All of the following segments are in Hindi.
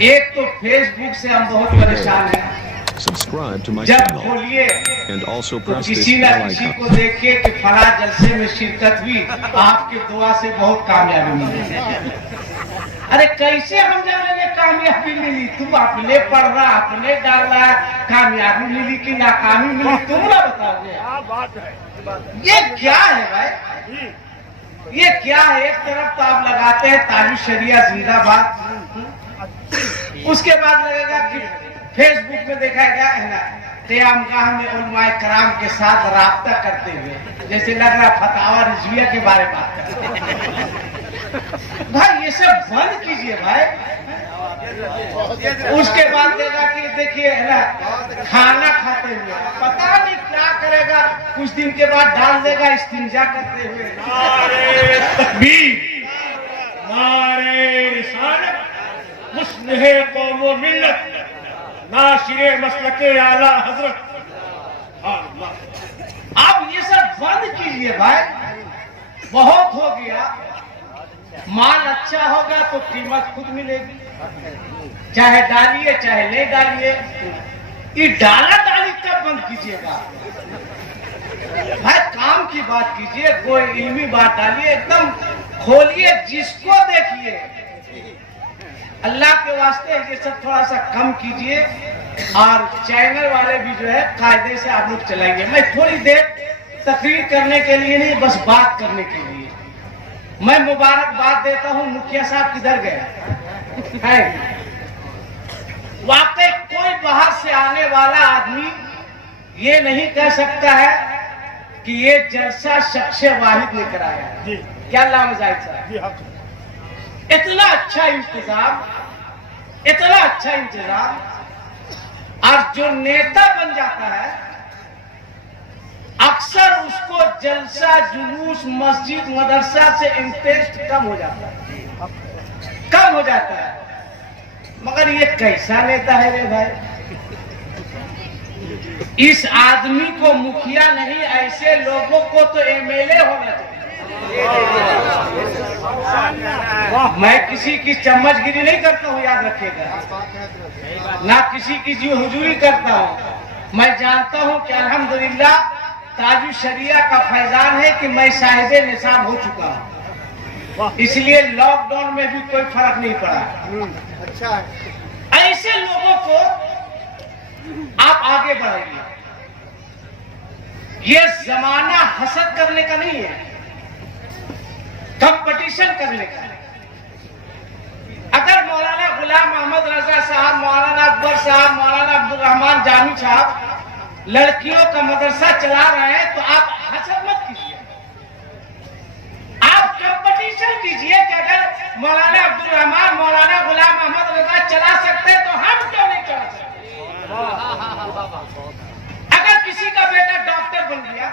एक तो फेसबुक से हम बहुत परेशान हैं। Subscribe to my जब channel खोलिए and also तो press this किसी न bell किसी icon. को देखिए कि फला जलसे में शिरकत हुई, आपके दुआ से बहुत कामयाबी मिली। अरे कैसे हम जानेंगे कामयाबी मिली? तुम अपने पढ़ रहा, अपने डाल रहा, कामयाबी मिली कि नाकामी मिली तुम ना बताओगे। ये क्या है भाई? ये क्या है? एक तरफ तो आप लगाते हैं ताजु शरिया जिंदाबाद, उसके बाद लगेगा कि फेसबुक में देखा गया है ना क़यामगाह में उलमाए कराम के साथ राब्ता करते हुए, जैसे लग रहा फतावा रिजविया के बारे में बात करते। भाई ये सब बंद कीजिए भाई। उसके बाद देगा कि देखिए है ना खाना खाते हुए, पता नहीं क्या करेगा, कुछ दिन के बाद डाल देगा इस्तिंजा करते हुए। नारे तकबीर, नारे रिसालत, मुस्लिह कौम व मिल्लत, नाशिरे मसलके आला हजरत। अब ये सब बंद कीजिए भाई, बहुत हो गया। माल अच्छा होगा तो कीमत खुद मिलेगी, चाहे डालिए चाहे नहीं डालिए। ये डाला डाली कब बंद कीजिएगा भाई? काम की बात कीजिए, कोई इल्मी बात डालिए, एकदम खोलिए, जिसको देखिए। अल्लाह के वास्ते ये सब थोड़ा सा कम कीजिए, और चैनल वाले भी जो है कायदे से आप लोग चलाएंगे। मैं थोड़ी देर तकरीर करने के लिए नहीं, बस बात करने के लिए मैं मुबारकबाद देता हूँ। मुखिया साहब किधर गए है? वाकई कोई बाहर से आने वाला आदमी ये नहीं कह सकता है कि ये जलसा शख्स वाहिद लेकर आया। क्या लाम जाहिद साहब, इतना अच्छा इंतजाम, इतना अच्छा इंतजाम। और जो नेता बन जाता है अक्सर उसको जलसा जुलूस मस्जिद मदरसा से इंटरेस्ट कम हो जाता है, कम हो जाता है। मगर ये कैसा नेता है रे भाई? इस आदमी को मुखिया नहीं, ऐसे लोगों को तो एमएलए होना चाहिए। मैं किसी की चम्मचगिरी नहीं करता हूँ, याद रखिएगा, ना किसी की जी हुजूरी करता हूँ। मैं जानता हूँ कि अल्हम्दुलिल्लाह ताजु शरिया का फैजान है कि मैं साहिबे निसाब हो चुका हूँ, इसलिए लॉकडाउन में भी कोई फर्क नहीं पड़ा। अच्छा है। ऐसे लोगों को आप आगे बढ़ाइए। ये जमाना हसद करने का नहीं है, कंपटीशन करने का। अगर मौलाना गुलाम मोहम्मद रजा साहब, मौलाना अकबर साहब, मौलाना अब्दुल रहमान जामी साहब लड़कियों का मदरसा चला रहे हैं तो आप हसद मत कीजिए, आप कंपटीशन कीजिए कि अगर मौलाना अब्दुल रहमान, मौलाना गुलाम मोहम्मद रजा चला सकते हैं तो हम क्यों नहीं चला सकते? अगर किसी का बेटा डॉक्टर बन गया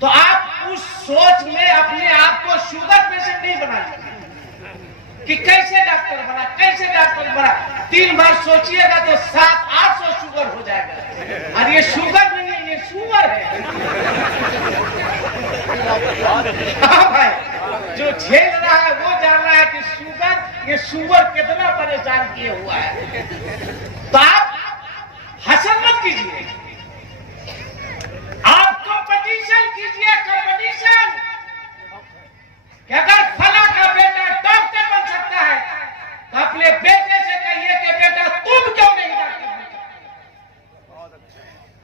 तो आप उस सोच में अपने आप को शुगर पेशेंट नहीं बना लीजिए कि कैसे डॉक्टर बना, कैसे डॉक्टर बना। 3 बार सोचिएगा तो 700-800 शुगर हो जाएगा। और ये शुगर नहीं है, ये शुगर है। हाँ भाई, जो झेल रहा है वो जान रहा है कि शुगर, ये शुगर कितना परेशान किए हुआ है। तो आप हसद मत कीजिए, आप कंपटीशन कीजिए, कंपटीशन। कि अगर फला का बेटा डॉक्टर बन सकता है तो अपने बेटे से कहिए कि बेटा तुम क्यों नहीं डॉक्टर बन सकते?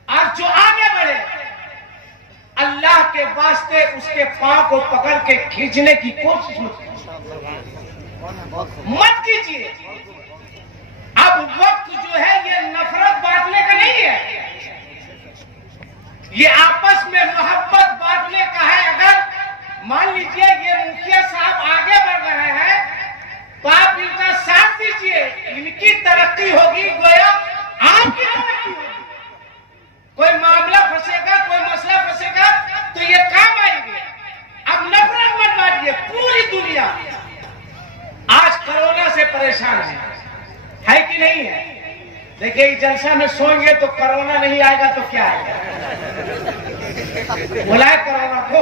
और जो आगे बढ़े अल्लाह के वास्ते उसके पांव को पकड़ के खींचने की कोशिश मत कीजिए। अब वक्त जो है ये नफरत बांटने का नहीं है, ये आपस में मोहब्बत बांटने का है। अगर मान लीजिए ये मुखिया साहब आगे बढ़ रहे हैं तो आप इनका साथ दीजिए, इनकी तरक्की होगी, गोया आपकी तरक्की होगी। कोई मामला फंसेगा, कोई मसला फंसेगा तो ये काम आएंगे। अब नफरत मत बांटिए। पूरी दुनिया आज कोरोना से परेशान है कि नहीं है? देखिए इस जलसा में सोएंगे तो कोरोना नहीं आएगा तो क्या आएगा? बुलाए कोरोना को।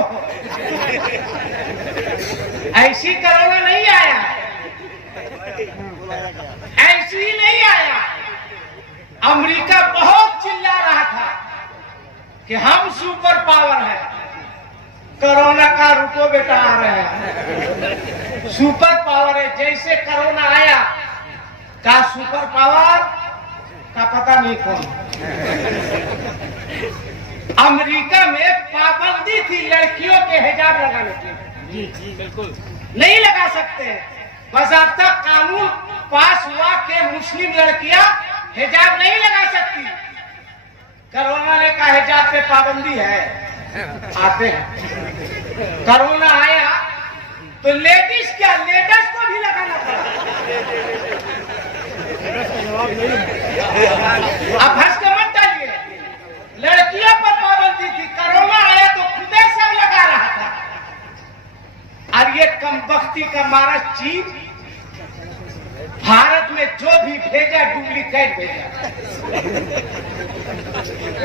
ऐसी कोरोना नहीं आया, ऐसी कि हम सुपर पावर है। कोरोना का रुको बेटा आ रहे हैं, सुपर पावर है। जैसे कोरोना आया का सुपर पावर का पता नहीं कौन। अमेरिका में पाबंदी थी लड़कियों के हिजाब लगाने की। जी बिल्कुल नहीं लगा सकते, बस अब तक कानून पास हुआ कि मुस्लिम लड़कियां हिजाब नहीं लगा सकती। कोरोना ने कहा हिजाब पे पाबंदी है, आते हैं। कोरोना आया तो लेडीज क्या लेडीज को भी लगाना पड़ा। अब हंस के मत डालिए, लड़कियों पर पाबंदी थी। कोरोना आया तो खुदे सब लगा रहा था। और ये कमबख्ती का मारा चीज भारत में जो भी भेजा डुप्लीकेट भेजा,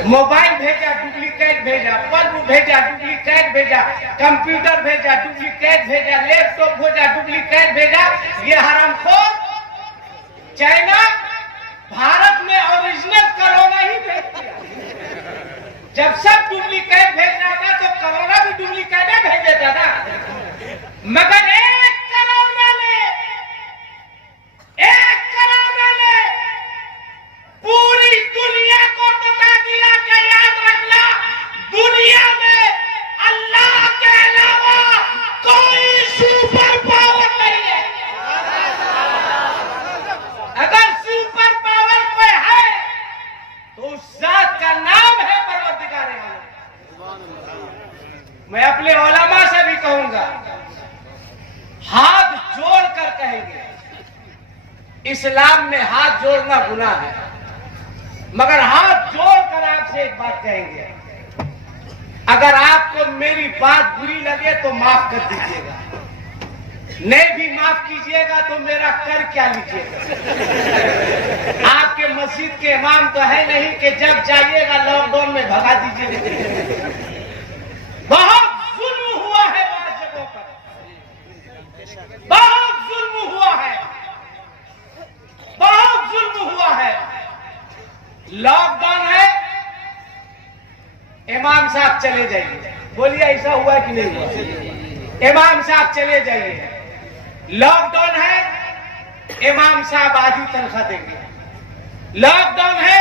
मोबाइल भेजा डुप्लीकेट भेजा, बल्ब भेजा डुप्लीकेट भेजा, कंप्यूटर भेजा डुप्लीकेट भेजा, लैपटॉप भेजा डुप्लीकेट भेजा। ये हरामखोर चाइना भारत में ओरिजिनल कोरोना ही भेज दिया। जब सब डुप्लीकेट भेज रहा था तो कोरोना भी डुप्लीकेट भेज देता था। मगर एक कोरोना ने पूरी दुनिया को बता दिया कि याद रखना, दुनिया में अल्लाह के अलावा कोई सुपर पावर नहीं है। अगर सुपर पावर कोई है तो उस जात का नाम है परवरदिगार आलम। मैं अपने उलमा से भी कहूंगा, हाथ जोड़कर कहेंगे, इस्लाम में हाथ जोड़ना गुनाह है, मगर हाथ जोड़कर आपसे एक बात कहेंगे, अगर आपको मेरी बात बुरी लगे तो माफ कर दीजिएगा, नहीं भी माफ कीजिएगा तो मेरा कर क्या लीजिएगा। आपके मस्जिद के इमाम तो है नहीं कि जब जाइएगा लॉकडाउन में भगा दीजिएगा। बहुत जुल्म हुआ है बहुत जगहों पर, बहुत जुल्म हुआ है, बहुत जुल्म हुआ है। लॉकडाउन है, इमाम साहब चले जाइए। बोलिए ऐसा हुआ कि नहीं हुआ? इमाम साहब चले जाइए। लॉकडाउन है, इमाम साहब आधी तनख्वाह देंगे। लॉकडाउन है,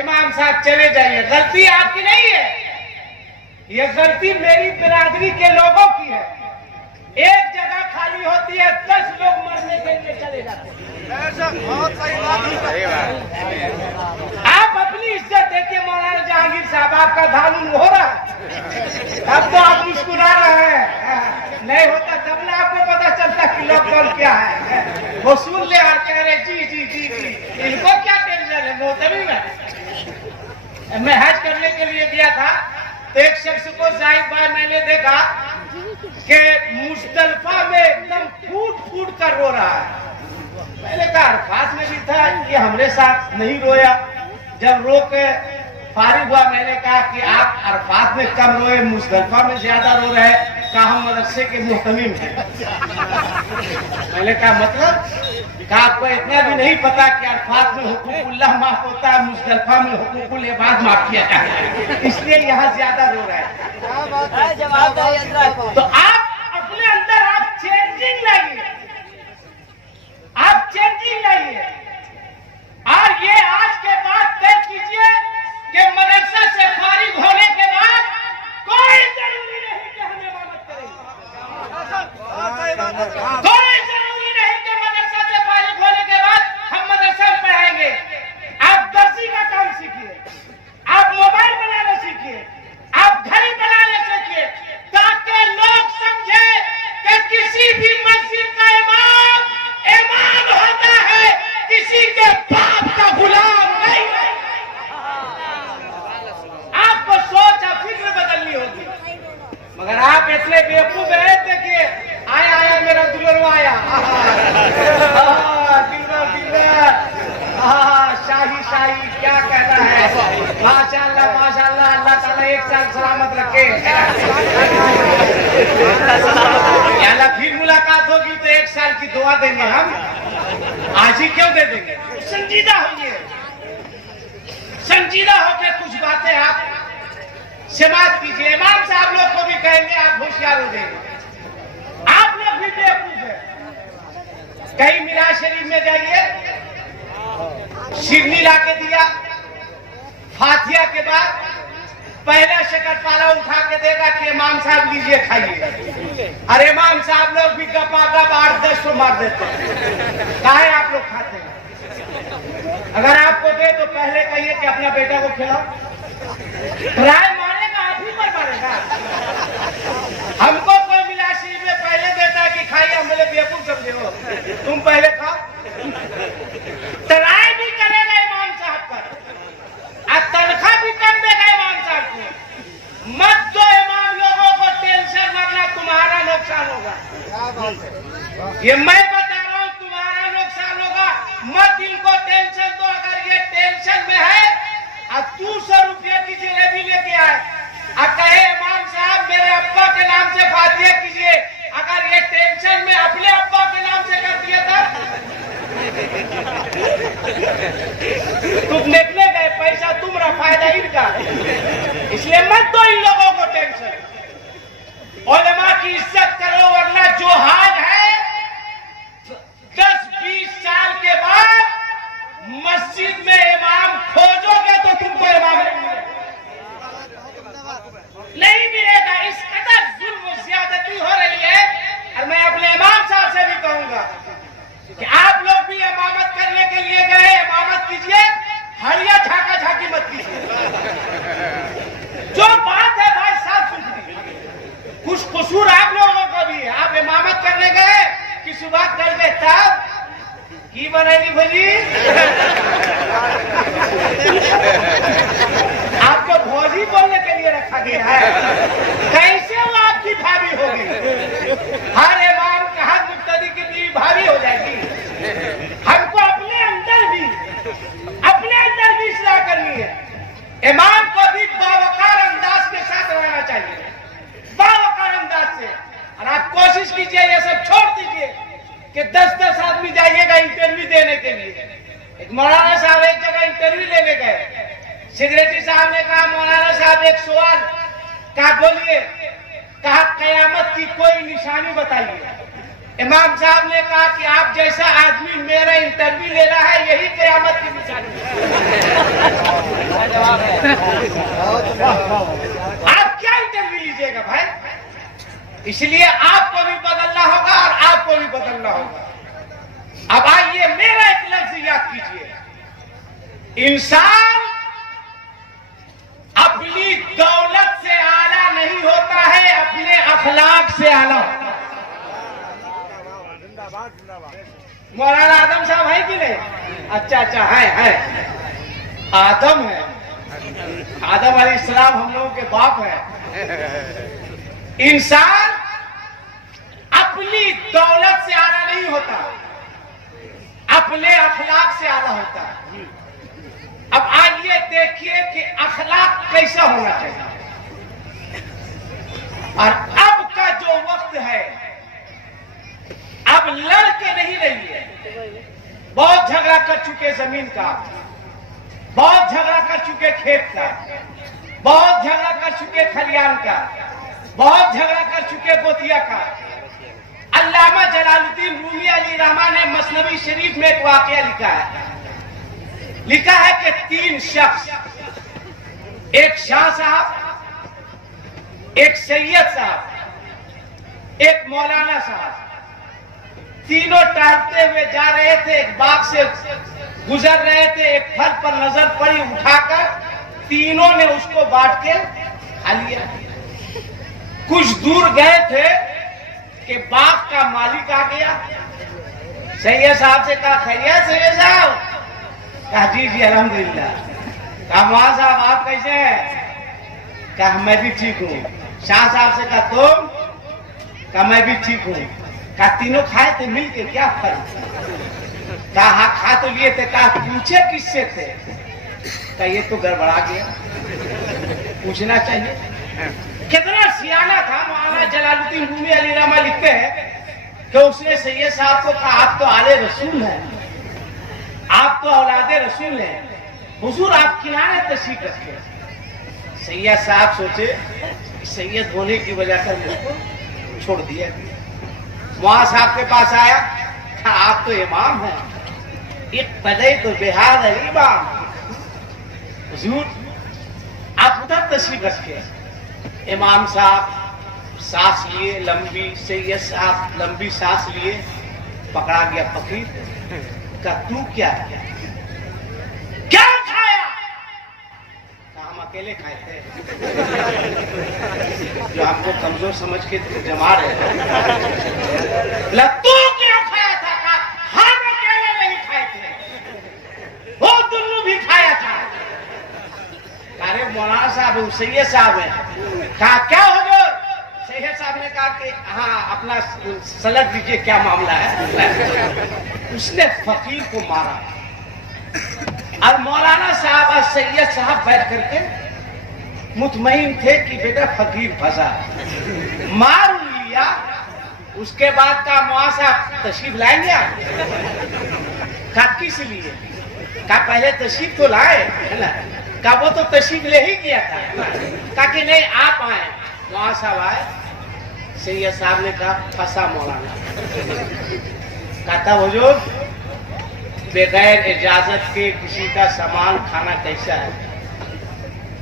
इमाम साहब चले जाइए। गलती आपकी नहीं है, ये गलती मेरी बिरादरी के लोगों की है। एक जगह खाली होती है, 10 लोग मरने के लिए चले जाते हैं। आप अपनी इज्जत देखिए मौलाना जहांगीर साहब, आपका धान हो रहा है, अब तो आप मुस्कुरा रहे हैं। नहीं होता तब ना आपको पता चलता कि लॉकडाउन क्या है। वो सुन ले और कह रहे जी जी जी जी, इनको क्या टेंशन है। मोहतमी मैं हज करने के लिए गया था तो एक शख्स को जाहिद भाई मैंने देखा कि मुस्तल्फा में एकदम फूट फूट कर रो रहा है। मैंने कहा अरफात में भी था, ये हमरे साथ नहीं रोया। जब रो के फारिग हुआ मैंने कहा कि आप अरफात में कम रोए, मुस्तल्फा में ज्यादा रो रहे। कहा हम मदरसे के मुहतमिम हैं। मैंने कहा मतलब? कहा आपको इतना भी नहीं पता कि अरफात में हुकूकुल्लाह माफ होता है, मुस्तल्फा में हुकूकुल इबाद माफ किया जाता है, इसलिए यहाँ ज्यादा रो रहे हैं। तो आप अपने अंदर आप चेंजिंग लाइए, आप चेंजिंग लाइए। और ये आज के बाद तय कीजिए कि मदरसा से फारिग होने के बाद कोई जरूरी नहीं कि हम इबादत करेंगे, कोई जरूरी नहीं कि मदरसा से फारिग होने के बाद हम मदरसा में पढ़ाएंगे। आप दर्जी का काम सीखिए, आप मोबाइल बनाना सीखिए, आप घड़ी बनाना सीखिए, ताकि लोग समझे कि किसी भी मस्जिद का इमाम होता है, किसी के बाप का गुलाम नहीं। आपको सोच और फिक्र बदलनी होगी। मगर आप इतने बेवकूफ है, देखिए आया आया मेरा दुल्हन आया, दिलवर शाही शाही क्या कहना है। माशाअल्लाह माशाअल्लाह, अल्लाह ताला एक साल सलामत रखे। अल्लाह फिर मुलाकात होगी तो 1 साल की दुआ देंगे हम, आज ही क्यों दे देंगे। संजीदा होइए, संजीदा होकर कुछ बातें आप समाप्त कीजिए। इमाम साहब लोग को भी कहेंगे आप होशियार हो जाएंगे, आप लोग भी बेवकूफ है। कहीं मिलाद शरीफ में जाइए, शिरनी ला के दिया, फातिहा के बाद पहला शकरपाला उठा के देगा कि इमाम साहब लीजिए खाइए। अरे इमाम साहब लोग भी गपागप 8-10 को मार देते हैं। काहे आप लोग खाते हैं? अगर आपको दे तो पहले कहिए कि अपना बेटा को खिलाओ। राय मारेगा, आप ही पर मारेगा। हमको कोई मिलाद शरीफ में पहले देता है कि खाइए, हम बोले बेवकूफ समझे हो, तुम पहले खाओ। तराई भी करेगा इमाम साहब पर, तनख्वाह भी कम देगा इमाम साहब को। मत दो इमाम लोगों को टेंशन, वरना तुम्हारा नुकसान होगा। ये मैं बता रहा हूँ, तुम्हारा नुकसान होगा। मत इनको टेंशन दो। अगर ये टेंशन में है और 200 रुपये की जलेबी लेके आए और कहे इमाम साहब मेरे अब्बा के नाम से फातिहा कीजिए, अगर ये टेंशन में अपने अब्बा के नाम से कर दिया था, तुम निकले गए, पैसा तुम्हारा, फायदा इनका। इसलिए मत दो इन लोगों को टेंशन। उलमा की इज्जत करो, वरना जो हाल है 10-20 साल के बाद मस्जिद में इमाम खोजोगे तो तुमको इमाम नहीं मिलेगा। इस कदर जुल्म ज्यादती हो रही है। और मैं अपने इमाम साहब से भी कहूंगा कि आप लोग भी इमामत करने के लिए गए, इमामत कीजिए, हड़िया झाका झाकी मत कीजिए। जो बात है भाई साहब सुन, कुछ कसूर आप लोगों का भी है। आप इमामत करने गए कि सुबह कर गए, तब की बनेगी भजी? आपको भोजी बोलने के लिए रखा गया है। कैसे वो आपकी भाभी होगी? हर इमाम का हर मुक्तदी की भी भाभी हो जाएगी। हमको अपने अंदर भी इस्लाह करनी है। इमाम को भी बावकार अंदाज के साथ रहना चाहिए, बावकार अंदाज से। और आप कोशिश कीजिए ये सब छोड़ दीजिए कि 10-10 आदमी जाइएगा इंटरव्यू देने के लिए। एक मौलाना साहब एक जगह इंटरव्यू लेने गए, सेक्रेटरी साहब ने कहा मौलाना साहब एक सवाल, कहा बोलिए, कहा कयामत की कोई निशानी बताइए। इमाम साहब ने कहा कि आप जैसा आदमी मेरा इंटरव्यू ले रहा है, यही कयामत की निशानी है। आप क्या इंटरव्यू लीजिएगा भाई? इसलिए आपको भी बदलना होगा और आपको भी बदलना होगा। अब आइए, मेरा एक लफ्ज याद कीजिए, इंसान अपनी दौलत से आला नहीं होता है, अपने अखलाक से आला होता है। मौलाना आदम साहब है कि नहीं? अच्छा है। आदम है, आदम अलैहिस्सलाम हम लोगों के बाप है। इंसान अपनी दौलत से आला नहीं होता, अपने अखलाक से आला होता है। अब आइए देखिए कि अखलाक कैसा होना चाहिए। और अब का जो वक्त है, अब लड़के नहीं रहिए। बहुत झगड़ा कर चुके जमीन का, बहुत झगड़ा कर चुके खेत का, बहुत झगड़ा कर चुके खलियान का, बहुत झगड़ा कर चुके गोतिया का। अल्लामा जलालुद्दीन रूमी अलैहिर्रहमा ने मसनवी शरीफ में एक वाकया लिखा है कि 3 शख्स, एक शाह साहब, एक सैयद साहब, एक मौलाना साहब, तीनों टहलते हुए जा रहे थे, एक बाग से गुजर रहे थे। एक फल पर नजर पड़ी, उठाकर तीनों ने उसको बांट के खा लिया। कुछ दूर गए थे कि बाग का मालिक आ गया। सैयद साहब से कहा, खैरियत सैयद साहब? कहा जी अल्हम्दुलिल्लाह। कहा वहां साहब आप कैसे हैं? कहा मैं भी ठीक हूँ। शाह साहब से कहा तुम? कहा मैं भी ठीक हूँ। कहा तीनों खाए थे मिल के, क्या फर्क? कहा हाँ खा तो लिए थे। कहा पूछे किससे थे? कहा ये तो गड़बड़ा गया, पूछना चाहिए। कितना सियाना था। मौलाना जलालुद्दीन रूमी अलैहिर्रहमा लिखते हैं कि उसने सैयद साहब को कहा आप तो आले रसूल हैं, आप तो औलादे रसूल हैं, हुजूर आप किनारे तशरीफ रखिए। सैयद साहब सोचे सैयद होने की वजह से मुझको छोड़ दिया। वहां साहब के पास आया, कहा आप तो इमाम हैं, एक पदे तो बिहार है इमाम, हुजूर आप उधर तशरीफ रखे। इमाम साहब सांस लिए लंबी, सैयद साहब लंबी सांस लिए, पकड़ा गया फकीर का तू क्या खाया? हम अकेले खाए थे, जो आपको कमजोर समझ के जमा रहे तू क्या खाया था? हम अकेले नहीं खाए थे, वो दोनों भी खाया था। अरे मौलाना साहब सैयद साहब है, कहा क्या हो गया? सैयद साहब ने कहा कि हाँ अपना सलट दीजिए, क्या मामला है? उसने फकीर को मारा और मौलाना साहब और सैयद साहब बैठ करके मुतमईन थे कि बेटा फकीर फंसा, मार लिया। उसके बाद का मौलाना साहब तशरीफ लाएंगे आप? कहा किस लिए? कहा पहले तशरीफ तो लाए है ना? कहा वो तो तशरीफ ले ही गया था। कहा कि नहीं आप आए। मौलाना साहब आए, सैयद साहब ने कहा फंसा मौलाना। कहता हुजूर बगैर इजाजत के किसी का सामान खाना कैसा है?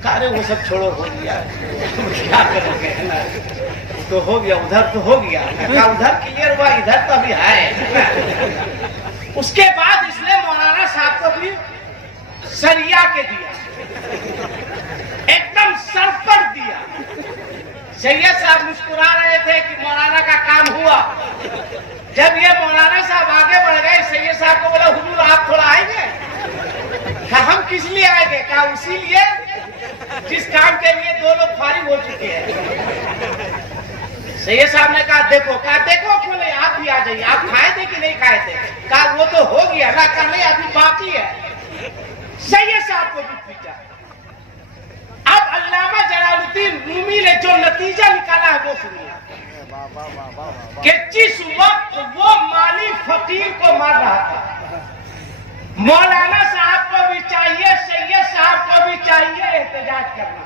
कहा वो सब छोड़ो, हो गया क्या करोगे है ना, तो हो गया, उधर तो हो गया। कहा उधर क्लियर हुआ, इधर तो अभी है। उसके बाद इसने मौलाना साहब को भी सरिया के दिया, एकदम सर पर दिया। सैयद साहब मुस्कुरा रहे थे कि मौलाना का काम हुआ। जब ये मौलाना साहब आगे बढ़ गए, सैयद साहब को बोला हुजूर आप थोड़ा आएंगे? कहा हम किस लिए आएंगे? कहा उसी लिए जिस काम के लिए दो लोग फारिग हो चुके हैं। सैयद साहब ने कहा देखो। कहा देखो क्यों नहीं, आप भी आ जाइए। आप खाए थे कि नहीं खाए थे? कहा वो तो हो गया ना। कहा नहीं अभी बाकी है। सैयद साहब को भी पीटा। अब अल्लामा जलालुद्दीन रूमी ने जो नतीजा निकाला है वो सुनिए कि जिस वक्त वो माली फकीर को मार रहा था, मौलाना साहब को भी चाहिए, सैयद साहब को भी चाहिए एहतजाज करना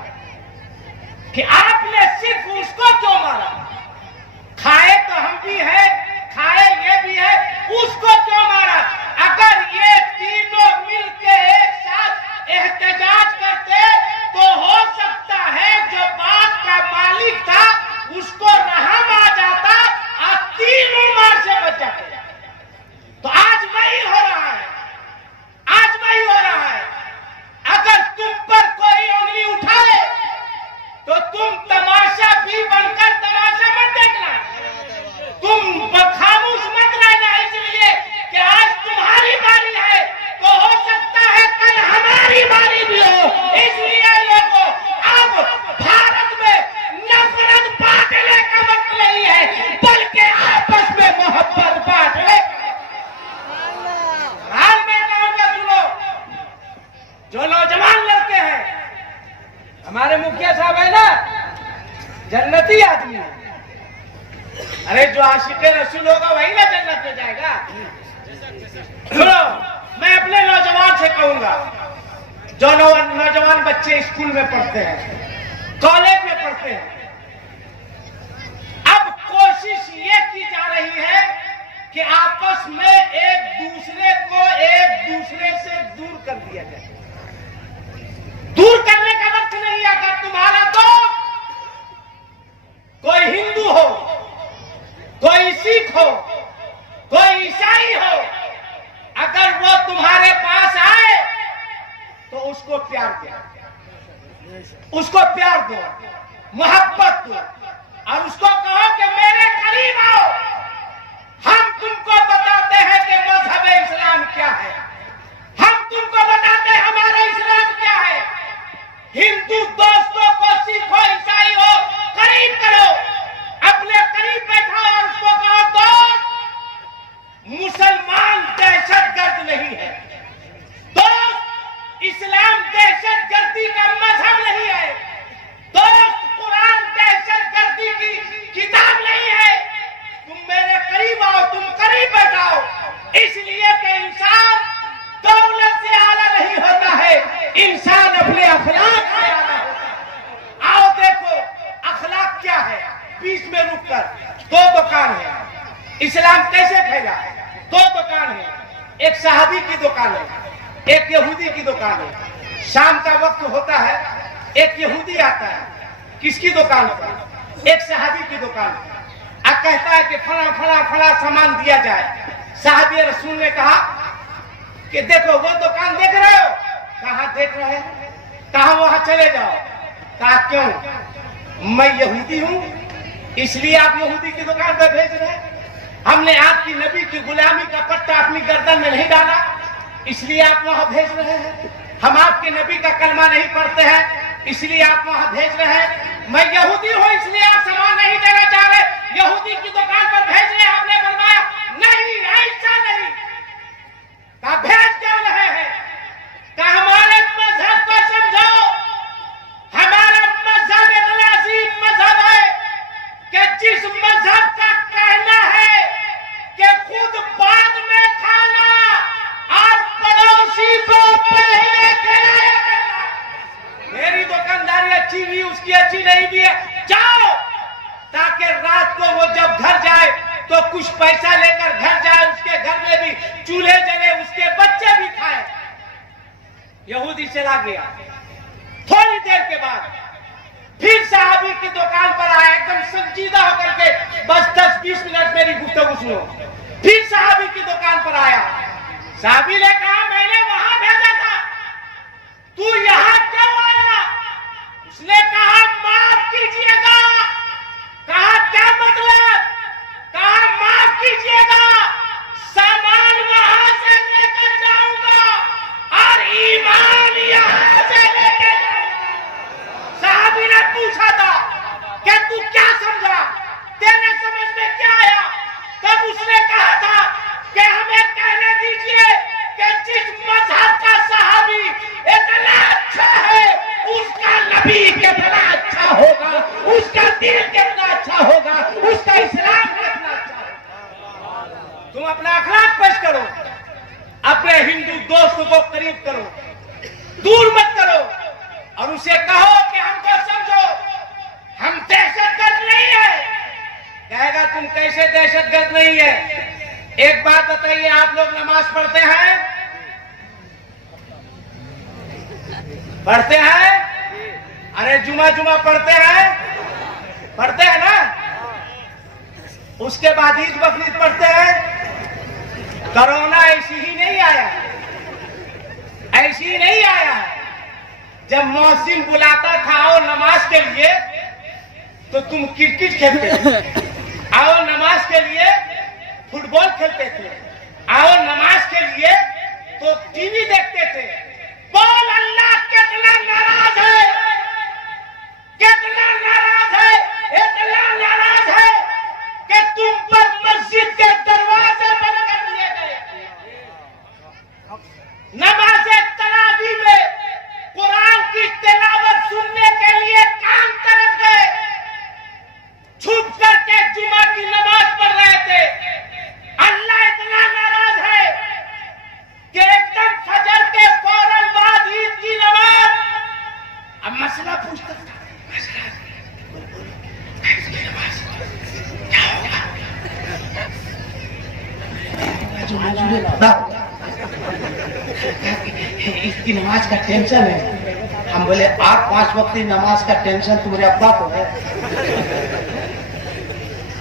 कि आपने सिर्फ उसको क्यों मारा? खाए तो हम भी है, खाए ये भी है, उसको क्यों मारा? अगर ये तीनों मिलके एक साथ एहतजाज करते तो हो सकता है जो बात का मालिक था उसको रहम आ जाता और तीनों मार से बच जाते। तो आज वही हो रहा है, आज वही हो रहा है। अगर तुम पर कोई उंगली उठाए तो तुम तमाशा भी बनकर तमाशा मत देखना, तुम खामोश मत रहना, इसलिए कि आज तुम्हारी बारी है तो हो सकता है कल हमारी बारी भी हो। इसलिए लोगों अब भारत में नफरत बांटने का वक्त नहीं है, बल्कि आपस में मोहब्बत बांटने। हाल में कहूंगा सुनो, जो नौजवान लड़के हैं, हमारे मुखिया साहब है ना, जन्नती आदमी है। अरे जो आशिक़े रसूल होगा वही ना जन्नत में जाएगा। सुनो, मैं अपने नौजवान से कहूंगा, जो नौजवान बच्चे स्कूल में पढ़ते हैं, कॉलेज में पढ़ते हैं, अब कोशिश ये की जा रही है कि आपस में एक दूसरे को एक दूसरे से दूर कर दिया जाए। दूर करने का वक्त नहीं। अगर तुम्हारा दोस्त कोई हिंदू हो, कोई सिख हो, कोई ईसाई हो, अगर वो तुम्हारे पास आए तो उसको प्यार दो, उसको प्यार दो, मोहब्बत दो और उसको कहो कि मेरे करीब आओ, हम तुमको बताते हैं कि मजहब इस्लाम क्या है, हम तुमको बताते हैं हमारा इस्लाम क्या है। हिंदू दोस्तों को, सिख हो, ईसाई हो, करीब करो, अपने करीब बैठाओ और उसको कहो दोस्त मुसलमान दहशतगर्द नहीं है, दोस्त इस्लाम दहशतगर्दी का मजहब नहीं है, दोस्त कुरान दहशतगर्दी की किताब नहीं है। तुम मेरे करीब आओ, तुम करीब बैठाओ, इसलिए कि इंसान दुकान है। इस्लाम कैसे फैला? दो दुकान है, एक सहाबी की दुकान है, एक यहूदी की दुकान है। शाम का वक्त होता है, एक यहूदी आता है, किसकी दुकान पर? एक सहाबी की दुकान पर। अब कहता है कि फला फला फला सामान दिया जाए। साहबी रसूल ने कहा कि देखो वो दुकान देख रहे हो? कहा देख रहे हैं। कहा वहां चले जाओ। कहा क्यों? मैं यहूदी हूं इसलिए आप यहूदी की दुकान पर भेज रहे हैं। हमने आपकी नबी की गुलामी का पट्टा अपनी गर्दन में नहीं डाला इसलिए आप वहां भेज रहे हैं। हम आपके नबी का कलमा नहीं पढ़ते हैं इसलिए आप वहां भेज रहे हैं। मैं यहूदी हूं इसलिए आप सामान नहीं देना चाह रहे, यहूदी की दुकान पर भेज रहे। आपने फरमाया नहीं, ऐसा नहीं। कहा भेज क्यों रहे हैं? कहा हमारे मजहब को समझो। हमारा मजहब इतना अजीम मजहब है कि जिस मजहब का कहना है कि खुद बाद में खाना और पड़ोसी को पहले खिलाया करना। मेरी दुकानदारी अच्छी भी, उसकी अच्छी नहीं भी है, जाओ, ताकि रात को वो जब घर जाए तो कुछ पैसा लेकर घर जाए, उसके घर में भी चूल्हे जले, उसके बच्चे भी खाए। यहूदी चला गया। थोड़ी देर के बाद फिर सहाबी की दुकान पर आया, एकदम संजीदा होकर के, बस 10-20 मिनट मेरी गुफ्तगू सुनो। फिर सहाबी की दुकान पर आया। सहाबी ने कहा मैंने वहां भेजा था, तू यहां क्यों आया? उसने कहा माफ कीजिएगा। कहा क्या मतलब? कहा माफ कीजिएगा, सामान वहां से लेकर जाऊंगा और ईमान यहां से लेकर जाऊंगा। साहबी ने पूछा था कि तू क्या समझा, तेरे समझ में क्या आया? तब उसने कहा था कि हमें कहने दीजिए कि जिस मजहब का सहाबी इतना अच्छा है उसका नबी कितना अच्छा होगा, उसका दीन कितना अच्छा होगा, उसका इस्लाम कितना अच्छा होगा। तुम अपना अखलाक पेश करो, अपने हिंदू दोस्त को करीब करो, दूर मत करो और उसे कहो कि हमको समझो, हम दहशतगर्द नहीं है। कहेगा तुम कैसे दहशतगर्द नहीं है? एक बात बताइए, आप लोग नमाज पढ़ते हैं? पढ़ते हैं? अरे जुमा जुमा पढ़ते हैं? पढ़ते हैं ना? उसके बाद ईद बकरीद पढ़ते हैं? कोरोना ऐसी ही नहीं आया, ऐसी ही नहीं आया। जब मौसिम बुलाता था आओ नमाज के लिए तो तुम क्रिकेट खेलते थे, आओ नमाज के लिए फुटबॉल खेलते थे, आओ नमाज के लिए तो टीवी देखते थे। बोल अल्लाह कितना नाराज है, कितना नाराज है, इतना नाराज है कि तुम पर मस्जिद के दरवाजे बंद कर दिए गए। नमाज़े तरावी में कुरान की तिलावत सुनने के लिए कान तरफ गए, छुप करके जुमा की नमाज पढ़ रहे थे। अल्लाह इतना नाराज है कि एकदम फजर के फौरन बाद ईद की नमाज। अब मसला पूछता था, मसला ईद की नमाज क्या होगा? इसकी नमाज का टेंशन है। हम बोले 8-5 वक्त की नमाज का टेंशन तुम्हारे अब्बा को है।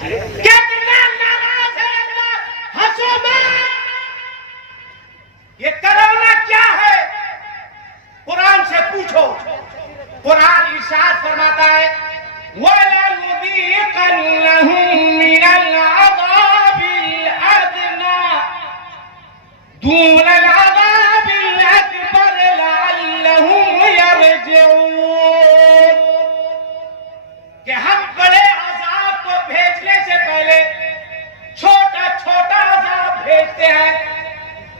कितना नाराज है अल्लाह, हंसो मत। ये कोरोना क्या है? कुरान से पूछो। कुरान इरशाद फरमाता है वलनुज़ीक़न्नहुम मिनल अज़ाबिल अदना दूनल अज़ाबिल अकबर लअल्लहुम यरजिऊन। कि हम बड़े अज़ाब को भेजने से पहले छोटा छोटा अज़ाब भेजते हैं।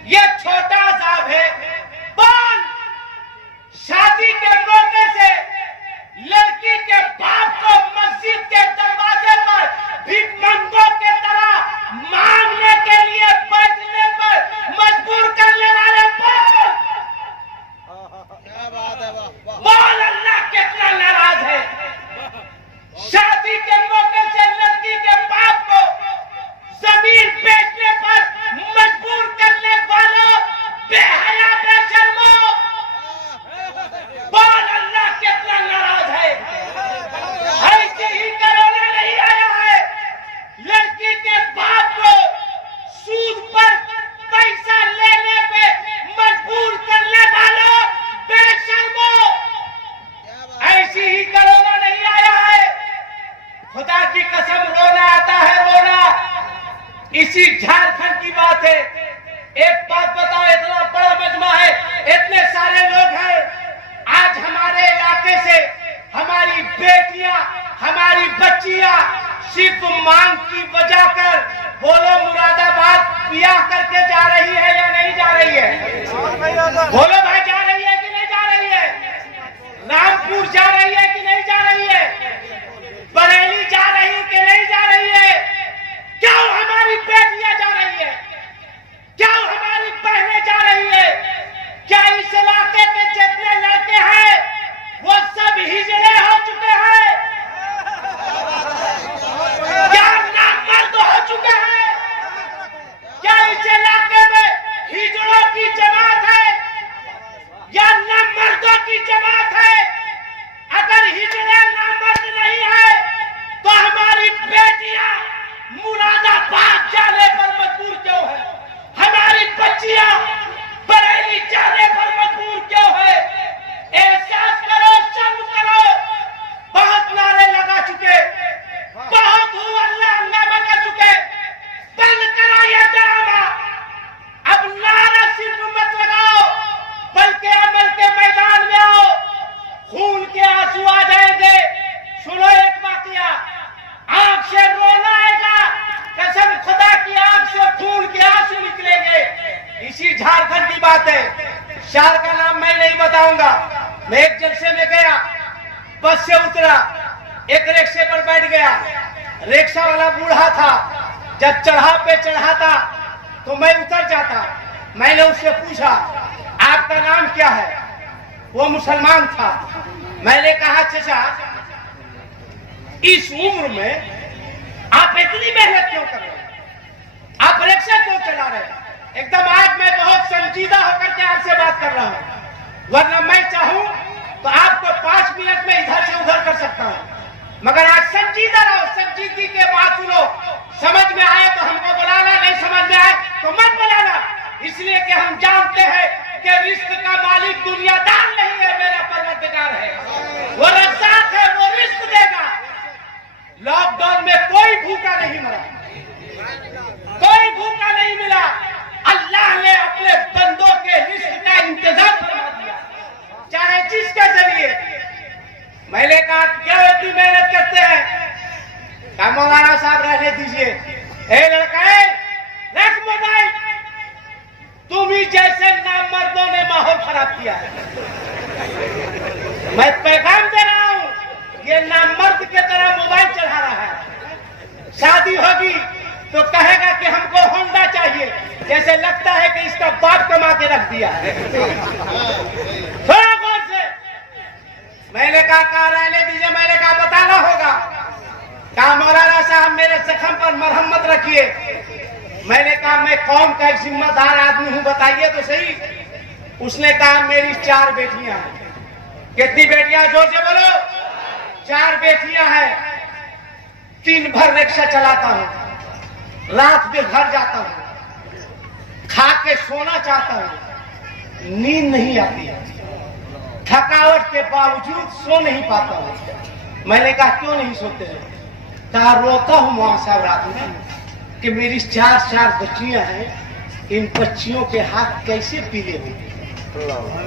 ये छोटा अज़ाब है। बोल, शादी के मौके से लड़की के बाप को मस्जिद के दरवाजे पर भिखमंगों के तरह मांगने के लिए बैठने पर मजबूर करने वाले बोल अल्लाह कितना नाराज है। शादी के मौके से लड़की के बाप को सिर्फ मांग की बजा कर बोलो मुरादाबाद ब्याह करके जा रही है या नहीं जा रही है? बोलो भाई, जा रही है कि नहीं जा रही है? रामपुर जा रही है कि नहीं जा रही है? बरेली जा रही है कि नहीं जा रही है? क्यों हमारी बेटियां जा रही है? क्यों हमारी बहनें जा रही है? क्या इस इलाके के जितने लड़के हैं वो सब हिजड़े हो चुके हैं? क्या नामर्द हो चुके हैं? क्या इस इलाके में हिजड़ों की जमात है या नामर्दों की जमात है? अगर हिजड़े नामर्द नहीं है तो हमारी बेटियां मुरादाबाद जाने पर मजबूर क्यों है? हमारी बच्चियां बरेली जाने पर मजबूर क्यों है? एहसास करो, शर्म करो। बहुत नारे लगा चुके, बहुत अल्लाह अल्लाह कर चुके। बंद करो ये ड्रामा। अब नारा सिर्फ मत लगाओ, बल्कि अमल के मैदान में आओ। खून के आंसू आ जाएंगे। सुनो एक वाकया, आंख से रोना आएगा, कसम खुदा की आंख से खून के आंसू निकलेंगे। इसी झारखंड की बात है। शहर का नाम मैं नहीं बताऊंगा। मैं एक जलसे में गया, बस से उतरा, एक रिक्शे पर बैठ गया। रिक्शा वाला बूढ़ा था, जब चढ़ाव पे चढ़ाता तो मैं उतर जाता। मैंने उससे पूछा, आपका नाम क्या है? वो मुसलमान था। मैंने कहा, चाचा इस उम्र में आप इतनी मेहनत क्यों कर रहे हैं? आप रिक्शा क्यों चला रहे हैं? एकदम आज मैं बहुत संजीदा होकर के आपसे बात कर रहा हूं, वरना मैं चाहूं तो आपको 5 मिनट में इधर से उधर कर सकता हूं, मगर आज संजीदा रहो। संजीदगी के बात सुनो। समझ में आए तो हमको बुलाना, नहीं समझ में आए तो मत बुलाना। इसलिए कि हम जानते हैं कि रिस्क का मालिक दुनियादार नहीं है, मेरा परवरदिगार है। वो रज़्ज़ाक़ है, वो रिस्क देगा। लॉकडाउन में कोई भूखा नहीं मरा, कोई भूखा नहीं मिला। अल्लाह ने अपने बंदों के रिस्क का इंतजाम करवा दिया, चाहे जिसके जरिए। मैंने कहा, क्या इतनी मेहनत करते हैं? कहा, मौलाना साहब रहने दीजिए। ए लड़का, रख मोबाइल। तुम ही जैसे नामर्दों ने माहौल खराब किया है। मैं पैगाम दे रहा हूं, ये नामर्द के तरह मोबाइल चढ़ा रहा है। शादी होगी तो कहेगा कि हमको होंडा चाहिए, जैसे लगता है कि इसका बाप कमा के रख दिया है। थोड़ा गौर से। मैंने कहा रहने दीजिए। मैंने कहा, बताना होगा। कहा, मौलाना साहब मेरे जख्म पर मरहम मत रखिए। मैंने कहा, मैं कौम का एक जिम्मेदार आदमी हूं, बताइए तो सही। उसने कहा, मेरी 4 बेटियां हैं। कितनी बेटियां? जोर से बोलो। 4 बेटियां हैं। दिन भर रिक्शा चलाता हूं, रात में घर जाता हूं, खा के सोना चाहता हूं, नींद नहीं आती है, थकावट के बावजूद सो नहीं पाता हूं। मैंने कहा, क्यों नहीं सोते हैं? कहा, रोता हूं वहां साहब रात में कि मेरी 4 बच्चियां हैं, इन बच्चियों के हाथ कैसे पीले होंगे?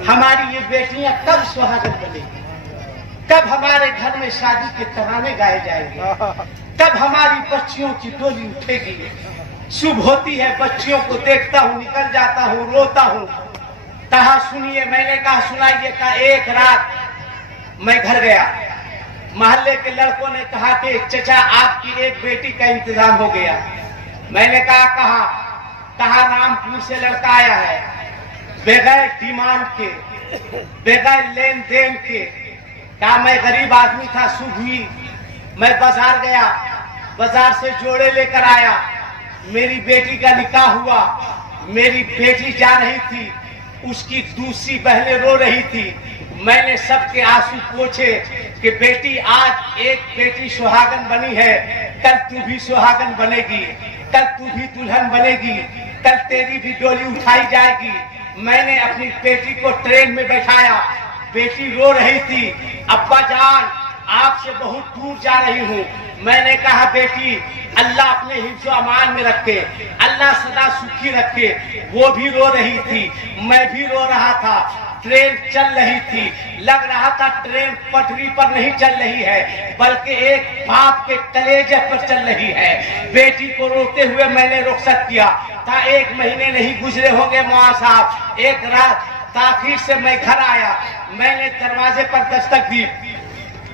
हमारी ये बेटियां कब सुहागन बनेगी? कब हमारे घर में शादी के तराने गाए जाएंगे? तब हमारी बच्चियों की डोली उठेगी। शुभ होती है, बच्चियों को देखता हूँ, निकल जाता हूँ, रोता हूँ। कहा, सुनिए। मैंने कहा, सुनाइए। कहा, एक रात मैं घर गया, मोहल्ले के लड़कों ने कहा कि चचा आपकी एक बेटी का इंतजाम हो गया। मैंने कहा, कहा रामपुर से लड़का आया है, बगैर डिमांड के, बगैर लेन देन के। कहा, मैं गरीब आदमी था, सुबह हुई मैं बाजार गया, बाजार से जोड़े लेकर आया। मेरी बेटी का निकाह हुआ। मेरी बेटी जा रही थी, उसकी दूसरी बहनें रो रही थी। मैंने सबके आंसू पोंछे कि बेटी, आज एक बेटी सुहागन बनी है, कल तू भी सुहागन बनेगी, कल तू भी दुल्हन बनेगी, कल तेरी भी डोली उठाई जाएगी। मैंने अपनी बेटी को ट्रेन में बैठाया। बेटी रो रही थी, अब्बा जान आपसे बहुत दूर जा रही हूँ। मैंने कहा, बेटी अल्लाह अपने हिफ्ज़ अमान में रखे, अल्लाह सदा सुखी रखे। वो भी रो रही थी, मैं भी रो रहा था। ट्रेन चल रही थी, लग रहा था ट्रेन पटरी पर नहीं चल रही है बल्कि एक बाप के कलेजे पर चल रही है। बेटी को रोते हुए मैंने रुखसत किया था। 1 महीने नहीं गुजरे होंगे मौआ साहब, एक रात ताखीर से मैं घर आया, मैंने दरवाजे पर दस्तक दी,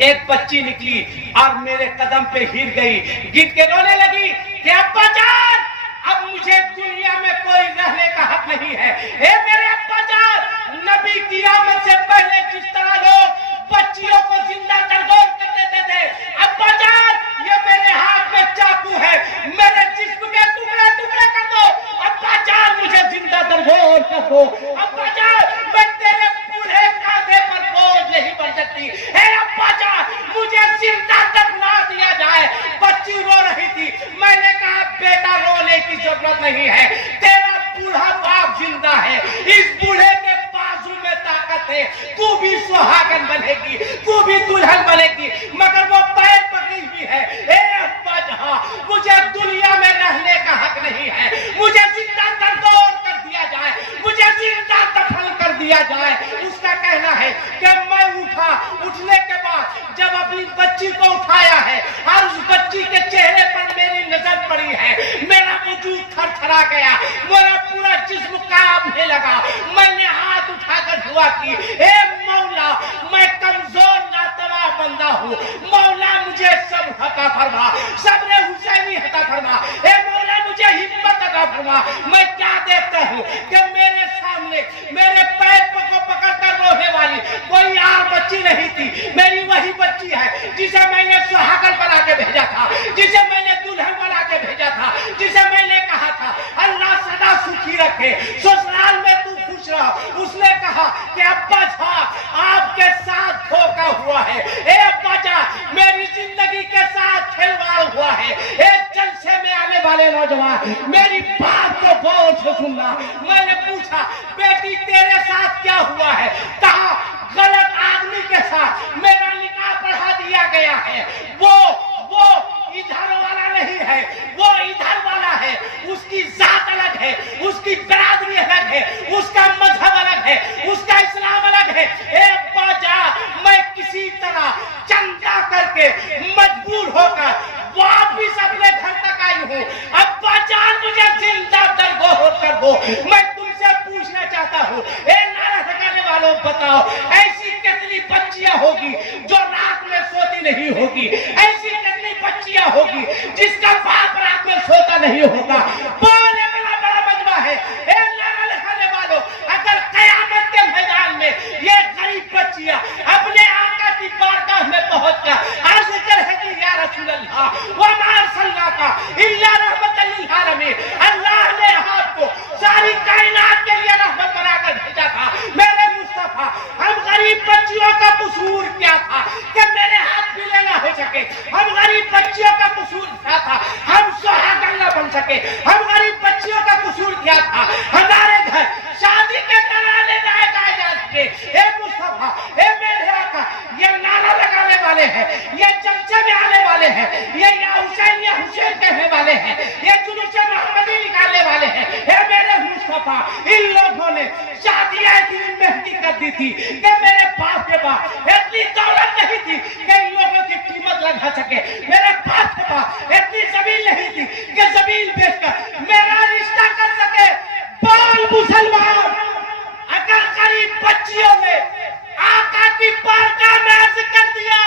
एक बच्ची निकली और मेरे कदम पे गिर गई, गिर के रोने लगी कि अब्बा जान अब मुझे दुनिया में कोई रहने का हक नहीं है। ए मेरे अब्बा जान, नबी की आमद से पहले जिस तरह लोग बच्चियों को जिंदा तड़गोर कर देते थे, अब्बा जान ये मेरे हाथ में चाकू है, मेरे जिस्म के टुकड़े टुकड़े कर दो, अब्बा जान मुझे जिंदा तड़गोर कर दो, अब्बा जान मैं तेरे बूढ़े कांधे पर बोझ नहीं बन सकती, हे अब्बा जान मुझे जिंदा दफना दिया जाए। बच्ची रो रही थी, मैंने कहा बेटा रोने की जरूरत नहीं है, तेरा बूढ़ा बाप जिंदा है, इस बूढ़े के बाजू में ताकत है, तू भी सुहागन बनेगी, तू भी दुल्हन बनेगी, मगर वो पैर पकड़ी हुई है। ए अब्बा जहां मुझे दुनिया में रहने का हक नहीं है, मुझे जिंदा दरदोर कर दिया जाए, मुझे जिंदा दफन कर दिया जाए। उसका कहना है कि मैं उठा, उठने के बाद जब अपनी बच्ची को उठाया है और उस बच्ची के चेहरे पर मेरी नजर पड़ी है, मेरा वजूद थरथरा गया, मेरा पूरा जिस्म कांपने लगा। मैंने हाथ उठाकर दुआ की, हे मौला मैं कमजोर नातवा बंदा हूँ, मौला मुझे सब्र अता फरमा, सब्र हुसैनी अता फरमा, हे मौला मुझे हिम्मत अता फरमा। मैं क्या देखता हूँ कि मेरे सामने मेरे पैर को पकड़कर रोने वाली कोई और बच्ची नहीं थी, मेरी वही बच्ची है जिसे मैंने सुहागन बना के भेजा था, जिसे मैंने दुल्हन बना के भेजा था, जिसे मैंने कहा था अल्लाह सदा सुखी रखे, ससुराल में तू खुश रह। उसने कहा कि अब्बा जान आपके साथ धोखा हुआ है, ए अब्बा जान मेरी जिंदगी के साथ खिलवाड़ हुआ है। एक जलसे में आने वाले नौजवान मेरी बात को गौर से सुनना। मैंने पूछा बेटी तेरे साथ क्या हुआ है? कहा गलत आदमी के साथ मेरा निकाह पढ़ा दिया गया है, वो इधर वाला नहीं है, वो इधर वाला है, उसकी जात अलग है, उसकी बरादरी अलग है, उसका मजहब अलग है, उसका इस्लाम अलग है। ए अब्बा जान मैं किसी तरह चंदा करके मजबूर होकर वापिस अपने घर तक आई हूँ, अब्बा जान मुझे जिंदा दरगोर कर दो। मैं तुमसे पूछना चाहता हूँ, ए नारा लगाने वालों बताओ ऐसी कितनी बच्चियां होगी जो रात में सोती नहीं होगी, ऐसी कितनी बच्चियां होगी जिसका बाप रात में सोता नहीं होगा। बोलने वाला बड़ा मजमा है, ए नारा लगाने वालों अगर कयामत के मैदान में ये गरीब बच्चियां अपने आका की बारगाह में पहुंचकर अर्ज करेंगी या रसूल अल्लाह व मा अरसलनाका इल्ला रहमतल लिल आलमीन, अल्लाह ने आपको सारी कायनात के लिए रहमत बनाकर भेजा था मेरे मुस्तफा, हम गरीब बच्चियों का कसूर क्या था कि मेरे हाथ पीले ना हो सके, हम गरीब बच्चियों का कसूर क्या था हम सुहागन ना बन सके, हम गरीब बच्चियों का कसूर क्या था हमारे घर शादी के कराने गाए जा सके। ए मुस्तफा, ए मेरे आका, ये नारा लगाने वाले हैं, ये चर्चे में आने वाले हैं, ये या हुसैन कहने वाले हैं, ये जुलूस मोहम्मदी निकालने वाले हैं। हे मेरे मुस्तफा, इन लोगों ने शादियां इतनी महंगी कर दी थी कि मेरे बाप के पास इतनी दौलत नहीं थी कि इन लोगों की कीमत लगा सके, मेरे बाप के पास इतनी जमीन नहीं थी कि जमीन बेचकर मेरा रिश्ता कर सके। बोल मुसलमान, अगर गरीब बच्चियों ने आका की बारगाह में अर्ज कर दिया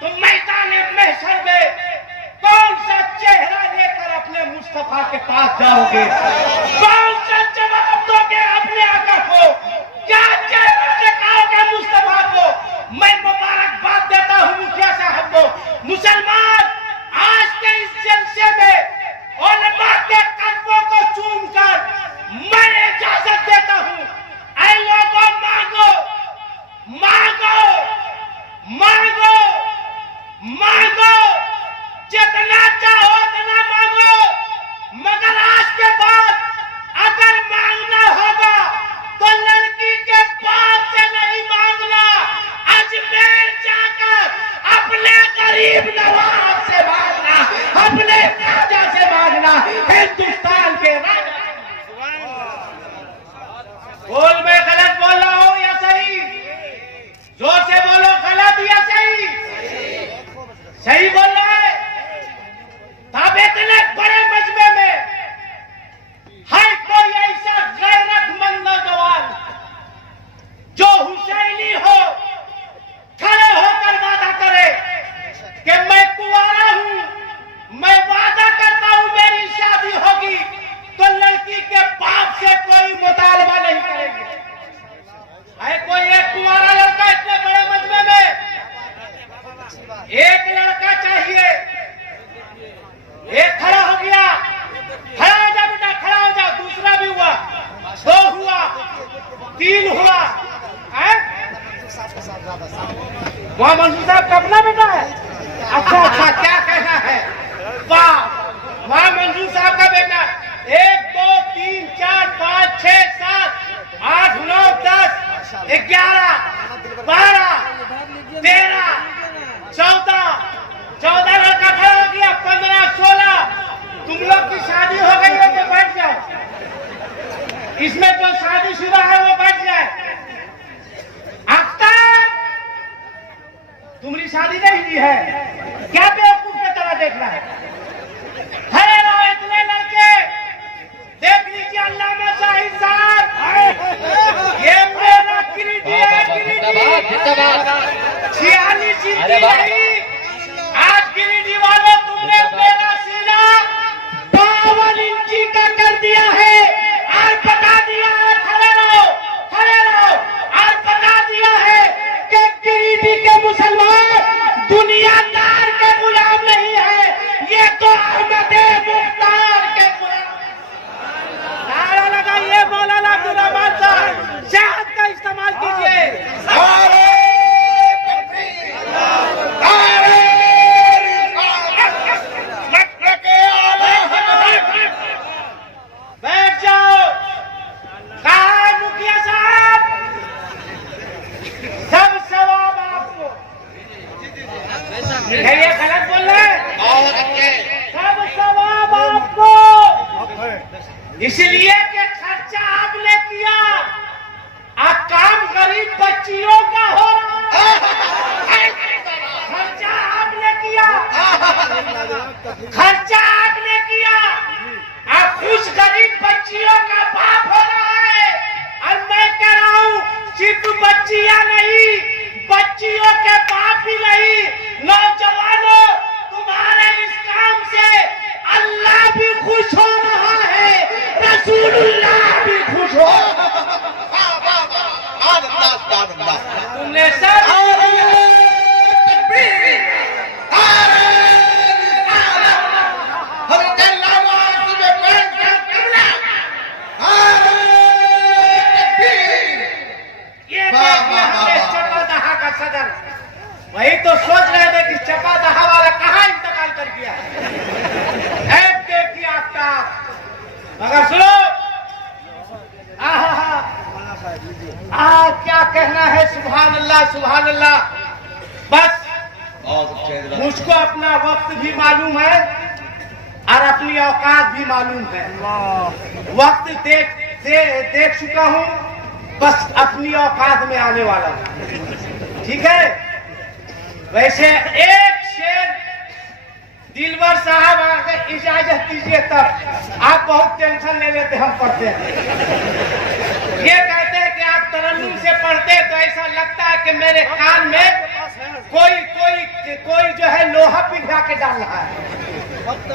तो मैदान महशर में कौन सा चेहरा लेकर अपने मुस्तफा के पास जाओगे? कौन सा जवाब दोगे अपने आका को? क्या चेहरा दिखाओगे मुस्तफा को? मैं मुबारकबाद देता हूँ मुखिया साहब को। मुसलमान आज के इस जलसे में उलमा के कदमों को चूमकर मैं इजाजत देता हूँ, ऐ लोगों मांगो मांगो मांगो मांगो, जितना चाहो उतना मांगो, मगर आज के बाद सही बोल रहा है। तब इतने बड़े मजमे में है कोई ऐसा गैरतमंद नौजवान जो हुसैनी हो, खड़े होकर वादा करे कि मैं कुंवारा हूं, मैं वादा करता हूं मेरी शादी होगी तो लड़की के बाप से कोई मुतालबा नहीं करेंगे। है कोई एक कुंवारा लड़का इतने बड़े मजमे में? एक लड़का चाहिए। एक खड़ा हो गया, खड़ा हो जा बेटा, खड़ा हो जा। दूसरा भी हुआ, 2 हुआ, 3 हुआ। वहाँ मंसूर साहब का अपना बेटा है? अच्छा अच्छा, क्या कहना है? वाह, वहाँ मंसूर साहब का बेटा। 1 2 3 4 5 6 7 8 9 10 11 12 13 14 लड़का खड़ा हो गया। 15 16। तुम लोग की शादी हो गई है तो बैठ जाओ। इसमें जो शादीशुदा है वो बैठ जाए। अख्तर, तुम्हारी शादी नहीं हुई है क्या? बेवकूफ की तरह देख रहा है। खड़े रहो इतने लड़के। देख लीजिए अल्लामा शाहिद साहब, ये मेरा गिरिडीह है, गिरिडीह 46 जीती नहीं। आज गिरिडीह वालों तुमने मेरा सीना 52 इंची का कर दिया है और बता दिया है, खड़े रहो, खड़े रहो, और बता दिया है कि गिरिडीह के मुसलमान दुनियादार के गुलाम नहीं है, ये तो अहमद मुख्तार के गुलाम। नारा लगाइए मौलाना गुलाम साहब, शहद का इस्तेमाल कीजिए। बैठ जाओ। कहा है मुखिया साहब? सब सवाब आपको। ये गलत बोल रहे हैं। सब सवाब आपको, इसलिए कि खर्चा आपने किया। काम गरीब बच्चियों का हो रहा है। खर्चा आपने किया, खर्चा आपने किया। आप खुश गरीब बच्चियों का बाप हो रहा है। और मैं कह रहा हूँ सिर्फ बच्चियां नहीं, बच्चियों के बाप भी नहीं। नौजवानों, तुम्हारे इस काम से अल्लाह भी खुश हो रहा है, रसूलुल्लाह भी खुश हो रहा है। तुमने सब सदर वही तो सोच रहे थे कि चपादहा वाला कहाँ इंतकाल कर गया है। देखिए आपका मगर सुनो, क्या कहना है। सुभान अल्लाह, सुभान अल्लाह। बस मुझको अपना वक्त भी मालूम है और अपनी औकात भी मालूम है। वक्त देख चुका हूँ, बस अपनी औकात में आने वाला हूँ। ठीक है। वैसे एक शेर दिलवर साहब अगर इजाजत दीजिए तब। आप बहुत टेंशन ले लेते, हम पढ़ते हैं। ये कहते हैं कि आप तरन्नुम से पढ़ते तो ऐसा लगता है कि मेरे कान में कोई जो है लोहा पिघला के डाल रहा है।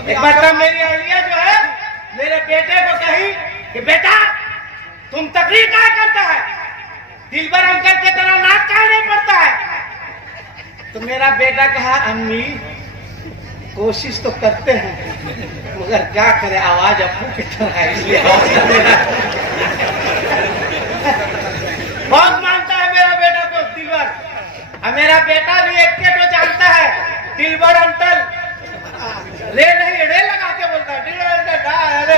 एक बार मेरी अहलिया जो है मेरे बेटे को कही कि बेटा तुम तकरीर क्या करता है, दिलबर अंकल की तरह नाक काहे नहीं पड़ता है? तो मेरा बेटा कहा अम्मी कोशिश तो करते हैं मगर क्या करे, आवाज अप्पू की तरह है इसलिए बहुत मानता है मेरा बेटा को दिलबर। और मेरा बेटा भी एक के तो जानता है दिलबर अंकल रे नहीं रे लगा के बोलता है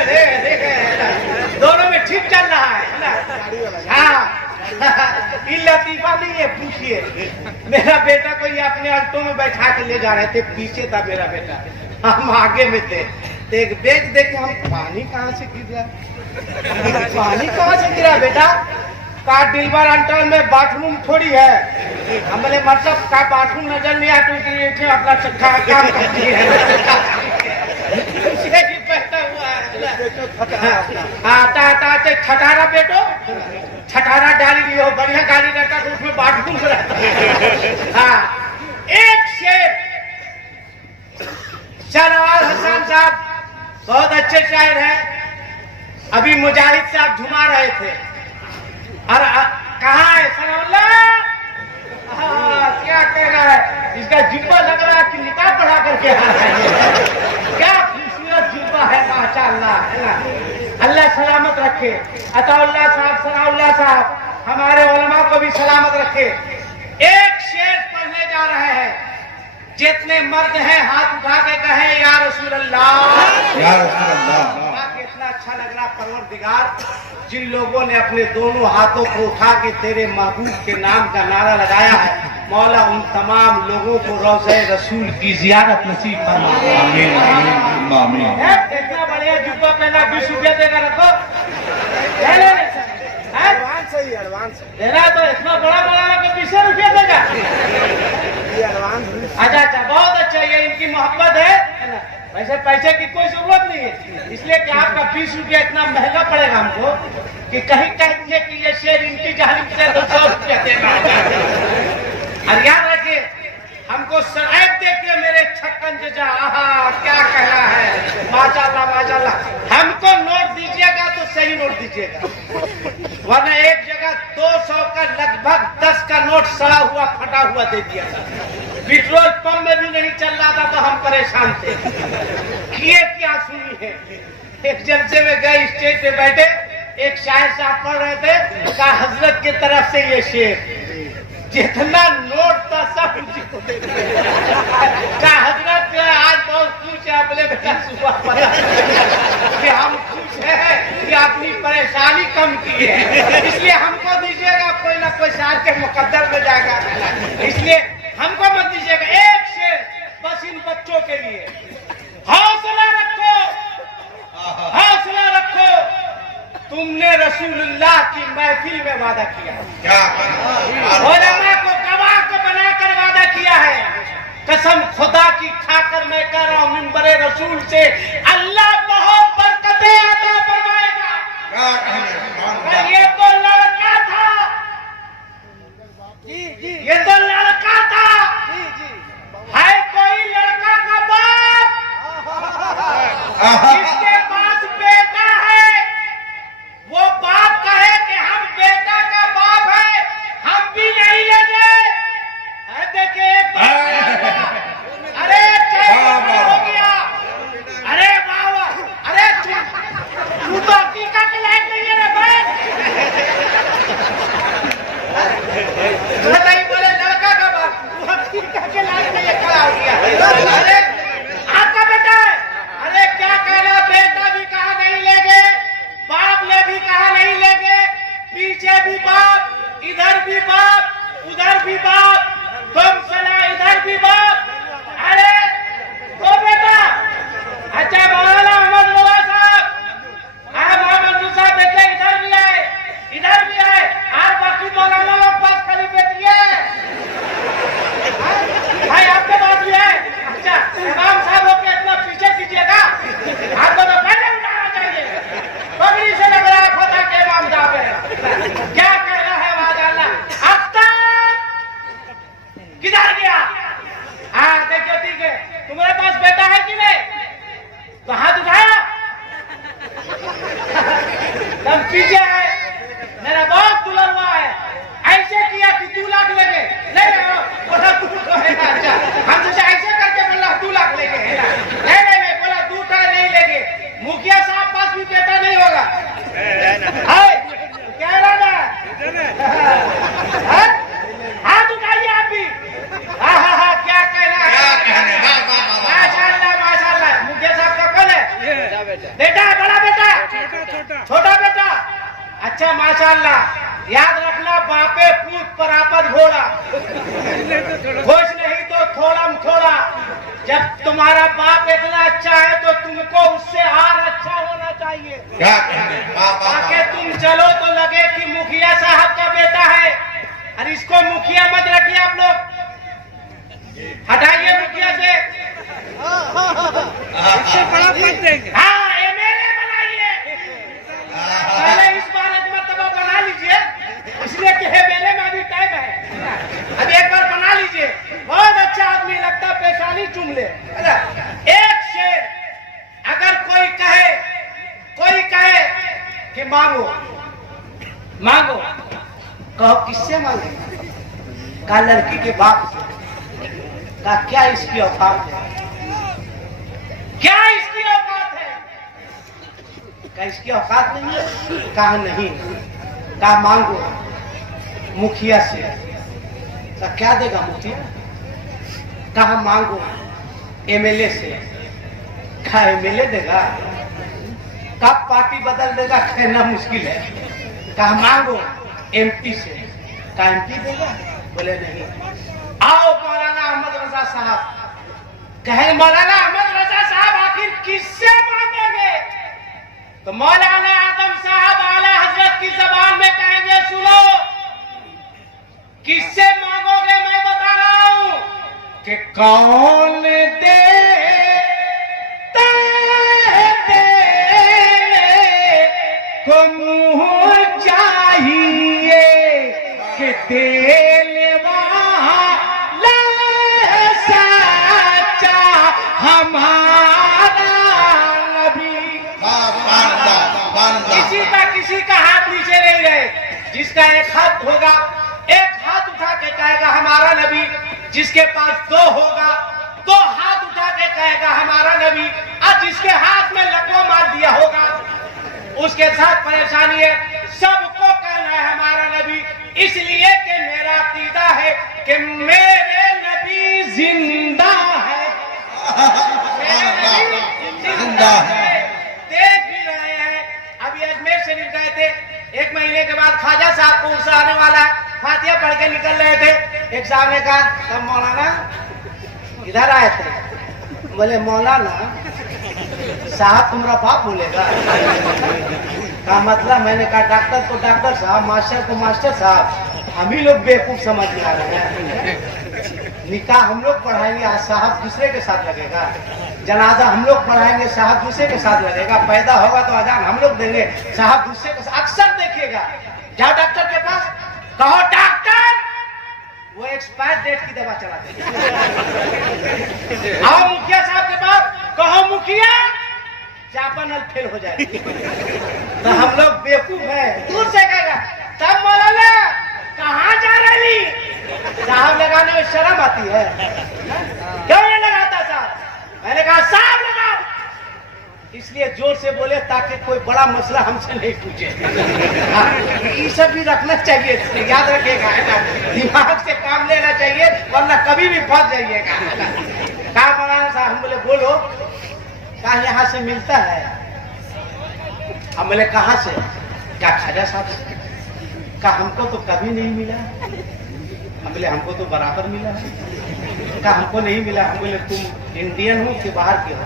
रे, दोनों में ठीक चल रहा है ना। हाँ लतीफा नहीं है, पूछिए। मेरा बेटा को ये अपने अल्टो में बैठा के ले जा रहे थे, पीछे था मेरा बेटा, हम आगे में थे। एक बैग देखे हम, पानी कहाँ से गिर रहा, पानी कहाँ से गिरा बेटा? का डिलवर अंटर में बाथरूम थोड़ी है। हमने मतलब का बाथरूम नजर नहीं आती कि अपना काम करती है। बैठा हुआ है आता ठठारा बेटो, ठठारा डाली लियो, बढ़िया गाड़ी रहता तो उसमें बाथरूम रहता। हाँ, एक शेर शाहनवाज हसन साहब बहुत अच्छे शायर हैं। अभी मुजाहिद साहब घुमा रहे थे और कहाँ है सनाउल्लाह? क्या कह रहा है, इसका जुब्बा लग रहा है कि निकाह पढ़ा करके आ रहा है। क्या खूबसूरत जुब्बा है, माशाअल्लाह। अल्लाह सलामत रखे। अताउल्लाह साहब, सनाउल्लाह साहब, हमारे उलमा को भी सलामत रखे। एक शेर पढ़ने जा रहे हैं। जितने मर्द हैं हाथ उठा के कहें या रसूल अल्लाह, या रसूल अल्लाह। इतना अच्छा लग रहा परवरदिगार, जिन लोगों ने अपने दोनों हाथों को उठा के तेरे महबूब के नाम का नारा लगाया है, मौला उन तमाम लोगों को रोज़े रसूल की जियारत नसीब फरमा। आमीन आमीन आमीन। इतना बढ़िया जुब्बा पहना, 20 रुपया देगा, रखो। एडवांस देना तो इतना बड़ा लगा, 20 रुपया देगा। अच्छा, बहुत अच्छा, ये इनकी मोहब्बत है। वैसे पैसे की कोई जरूरत नहीं है, इसलिए कि आपका 20 रुपया इतना महंगा पड़ेगा हमको कि कहीं कह दिए कि ये शेर इनकी जानिब से 200 रुपया देना। और याद रखिए, हमको सराय देखिए मेरे छक्कन जजा, क्या कह रहा है, माशाअल्लाह माशाअल्लाह। हमको नोट दीजिएगा तो सही नोट दीजिएगा, वरना एक जगह 200 का लगभग 10 का नोट सड़ा हुआ फटा हुआ दे दिया था। पेट्रोल पंप में भी नहीं चल रहा था तो हम परेशान थे। ये क्या सुनी है, एक जलसे में गए, स्टेज पे बैठे, एक शायर साहब पढ़ रहे थे, कहा हजरत की तरफ से ये शेर, जितना नोट था सब उसी को दे दिया। कहा हजरत आज बहुत खुश है, अपने बेटा सुबह पता कि हम खुश हैं कि अपनी परेशानी कम की है, इसलिए हमको दीजिएगा, कोई ना कोई शायर के मुकद्दर में जाएगा, इसलिए हमको मत दीजिएगा। एक शेर बस इन बच्चों के लिए, हौसला रखो, हौसला रखो। तुमने रसूलुल्लाह की महफिल में वादा किया, उलमा को गवाह को बनाकर वादा किया है। कसम खुदा की खाकर मैं कह रहा हूँ, मिंबरे रसूल से अल्लाह बहुत बरकतें अता फरमाएगा। ये तो लड़का था, ये तो लड़का था, है कोई लड़का का बाप जिसके पास बेटा है, वो बाप कहे कि हम बेटा का बाप है, हम भी नहीं लेंगे। देखिए अरे हो गया, अरे बाबा, अरे तू तो हकीकत के लायक नहीं है रे भाई। नहीं बोले लड़का का बाप, तू हकीकत के लायक नहीं है, खड़ा हो गया। अरे आपका बेटा है, अरे क्या कहना, बेटा भी कहा नहीं लेंगे, बाप ने भी कहा नहीं लेंगे, पीछे भी बाप, इधर भी बाप, उधर भी बाप, तुम चला इधर भी बाप। अरे तो बेटा, अच्छा मौलाना अहमद रजा साहब, मोहम्मद साहब बेटे इधर भी आए, इधर भी आए, और बाकी मौलाना लोग पास खाली बेटी है भाई, आपके पास भी है। अच्छा इमाम साहब होके इतना पीछे कीजिएगा, आपको तो पहले उठाना चाहिए, पगड़ी से लग रहा है फता के इमाम साहब है। क्या कह रहा है माशाअल्लाह। अख्तर किधर गया? हाँ देखिए, ठीक है, तुम्हारे पास बेटा है कि नहीं? तो हाथ उठाया, तुम पीछे है, मेरा बहुत दुल्हा हुआ है, ऐसे किया कि 2 लाख लेंगे, नहीं बोला 2 है। अच्छा हम तुझे ऐसे करके बोला 2 लाख लेंगे, है ना? नहीं बोला 2 का नहीं लेंगे। मुखिया साहब पास भी बेटा नहीं होगा, कह रहा है, हाथ उठाइए आप भी। हाँ क्या कहना है, माशाअल्लाह माशाअल्लाह। मुखिया साहब का कौन है? बेटा, बड़ा बेटा, छोटा बेटा। अच्छा माशाअल्लाह, याद रखना, बापे पूत परापत घोड़ा, खुश नहीं तो थोड़ा थोड़ा। जब तुम्हारा बाप इतना अच्छा है तो तुमको उससे और अच्छा होना चाहिए। क्या कहने ताकि तुम चलो तो लगे कि मुखिया साहब का बेटा है। और इसको मुखिया मत रखिए आप लोग, हटाइए मुखिया से। हाँ, एमएलए बनाइए। पहले इस बार एक मर्तबा बना लीजिए, इसलिए कि एमएलए में अभी टाइम है। अभी एक बार बना लीजिए, बहुत अच्छा आदमी लगता, पेशानी चूम ले। एक शेर अगर कोई कहे कि मांगो मांगो, कहो किससे मांगे? कहा लड़की के बाप से। कहा क्या इसकी औकात है? क्या इसकी औकात है? कहा इसकी औकात नहीं है। कहा नहीं। कहा मांगो मुखिया से। कहा क्या देगा मुखिया? कहा मांगो एमएलए से। कहा एमएलए देगा? कब पार्टी बदल देगा कहना मुश्किल है। कहा मांगो एमपी से। कहा एमपी देगा? बोले नहीं। आओ मौलाना अहमद रजा साहब। कहे मौलाना अहमद रजा साहब आखिर किससे मांगेंगे? तो मौलाना आदम साहब आला हजरत की जबान में कहेंगे सुनो, किससे मांगोगे मैं बता रहा हूं कि कौन देता है देने को मुंह चाहिए कि देने वाला सच्चा हमारा नबी। किसी का हाथ नीचे नहीं रहे। जिसका एक हाथ होगा, एक हाथ उठा के कहेगा हमारा नबी। जिसके पास दो होगा, दो हाथ उठा के कहेगा हमारा नबी। और जिसके हाथ में लकवा मार दिया होगा उसके साथ परेशानी है। सबको कहना है हमारा नबी, इसलिए कि मेरा अकीदा है कि मेरे नबी जिंदा है। जिंदा है। देख भी रहे हैं, अभी अजमेर शरीफ गए थे, 1 महीने के बाद ख्वाजा साहब को उर्सा आने वाला है, फातिहा पढ़ के निकल रहे थे। एक साहब ने कहा तब मौलाना इधर आए थे? बोले मौलाना साहब तुम्हारा बाप बोलेगा? का मतलब? मैंने कहा डॉक्टर को डॉक्टर साहब, मास्टर को मास्टर साहब। हम ही लोग बेवकूफ समझ में आ रहे हैं। निकाह हम लोग पढ़ाएंगे, आज साहब दूसरे के साथ लगेगा। जनाजा हम लोग पढ़ाएंगे, साहब दूसरे के साथ लगेगा। पैदा होगा तो अजान हम लोग देंगे, साहब दूसरे के साथ। अक्सर देखिएगा, जाओ डॉक्टर के पास, कहो डॉक्टर, वो एक्सपायर डेट की दवा चलाते हैं। आओ मुखिया साहब के पास, कहो मुखिया, चापानल फेल हो जाए। तो हम लोग बेवकूफ है, दूर से कहेगा तब मौलाना कहाँ जा रही? साहब लगाने में शर्म आती है। क्यों नहीं लगाता साहब? मैंने कहा साहब लगाओ, इसलिए जोर से बोले ताकि कोई बड़ा मसला हमसे नहीं पूछे। ये सब भी रखना चाहिए, याद रखिएगा, दिमाग से काम लेना चाहिए, वरना कभी भी फंस जाइएगा। कहा मौलाना साहब? हम बोले बोलो। कहा यहाँ से मिलता है? हम बोले कहाँ से? क्या ख्वाजा साहब से? कहा हमको तो कभी नहीं मिला। हम बोले हमको तो बराबर मिला है। कहा हमको नहीं मिला। हम बोले तुम इंडियन हो कि बाहर के हो?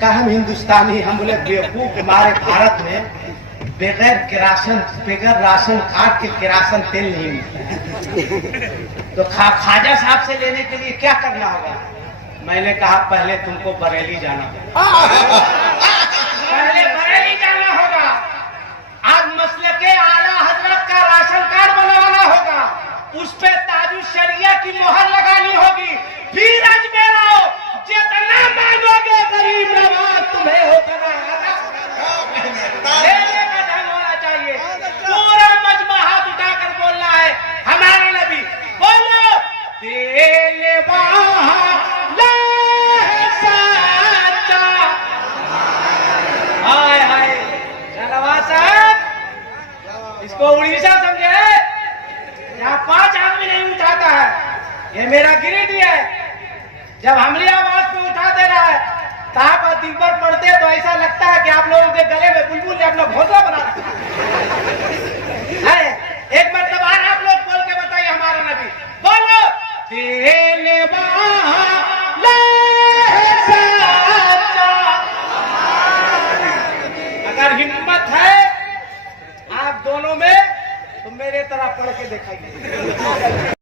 कहा हम हिंदुस्तानी। हम बोले बेवकूफ, हमारे भारत में बगैर राशन कार्ड के किरासन तेल नहीं मिलता। तो ख्वाजा साहब से लेने के लिए क्या करना होगा? मैंने कहा पहले तुमको बरेली जाना होगा। पहले बरेली जाना होगा। आज मसलके आला हजरत का राशन कार्ड बनवाना होगा, उस पे ताजुल शरिया की मोहर लगानी होगी। फिर अजमेर आओ, जितना मांगोगे गरीब नवाज तुम्हें होगा। लेने का ढंग होना चाहिए। पूरा मजमा हाथ उठाकर बोलना है हमारे नबी। बोलो देने वाला सच्चा। हाय हाय शहनवाज साहब, इसको उड़ीसा समझे, यहाँ 5 आदमी नहीं उठाता है। ये मेरा गिरिडीह है। जब हमरी आवाज पे उठा दे रहा है, साहब दिन भर पढ़ते तो ऐसा लगता है कि आप लोगों के गले में बुलबुल ने अपना घोंसला बना दिया है। एक मर्तबा आप लोग बोल के बताइए हमारा नबी। बोलो देने वाला तरह पढ़ के दिखाइए।